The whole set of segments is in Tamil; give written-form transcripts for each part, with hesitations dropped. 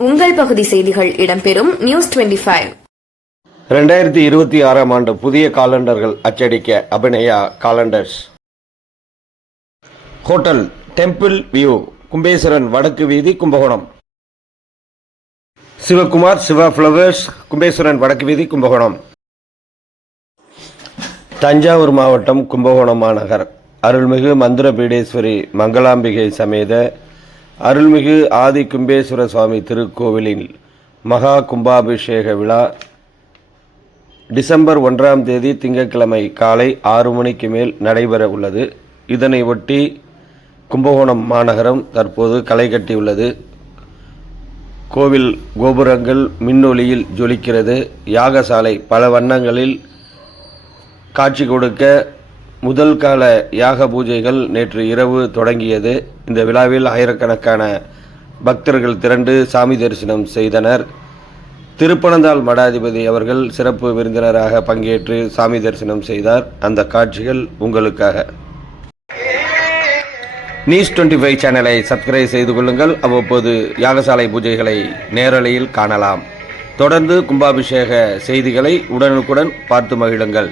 உங்கள் பகுதி செய்திகள் இடம்பெறும் நியூஸ் 25. 2026 ஆண்டு புதிய காலண்டர்கள் அச்சடிக்க Abhinaya calendars. Hotel temple view, Kumbeswaran வடக்கு வீதி, கும்பகோணம். சிவகுமார் சிவா ஃப்ளவர்ஸ், கும்பேஸ்வரன் வடக்கு வீதி, கும்பகோணம். தஞ்சாவூர் மாவட்டம் கும்பகோணம் மாநகர் அருள்மிகு மந்திர பீடேஸ்வரி மங்களாம்பிகை சமேத அருள்மிகு ஆதி கும்பேஸ்வர சுவாமி திருக்கோவிலில் மகா கும்பாபிஷேக விழா டிசம்பர் 1ஆம் தேதி திங்கட்கிழமை காலை 6 மணிக்கு மேல் நடைபெற உள்ளது. இதனை ஒட்டி கும்பகோணம் மாநகரம் தற்போது களை கட்டியுள்ளது. கோவில் கோபுரங்கள் மின்னொளியில் ஜொலிக்கிறது. யாகசாலை பல வண்ணங்களில் காட்சி கொடுக்க முதல் கால யாக பூஜைகள் நேற்று இரவு தொடங்கியது. இந்த விழாவில் ஆயிரக்கணக்கான பக்தர்கள் திரண்டு சாமி தரிசனம் செய்தனர். திருப்பனந்தாள் மடாதிபதி அவர்கள் சிறப்பு விருந்தினராக பங்கேற்று சாமி தரிசனம் செய்தார். அந்த காட்சிகள் உங்களுக்காக. நியூஸ் 25 சேனலை சப்ஸ்கிரைப் செய்து கொள்ளுங்கள். அவ்வப்போது யாகசாலை பூஜைகளை நேரலையில் காணலாம். தொடர்ந்து கும்பாபிஷேக செய்திகளை உடனுக்குடன் பார்த்து மகிழுங்கள்.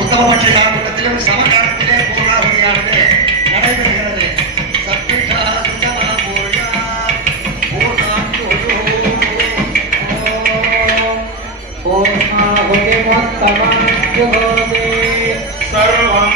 உத்தமபட்ச காலத்திலும் சமகாலத்திலே பூர்ணாவதியானது நடைபெறுகிறது. சர்வம்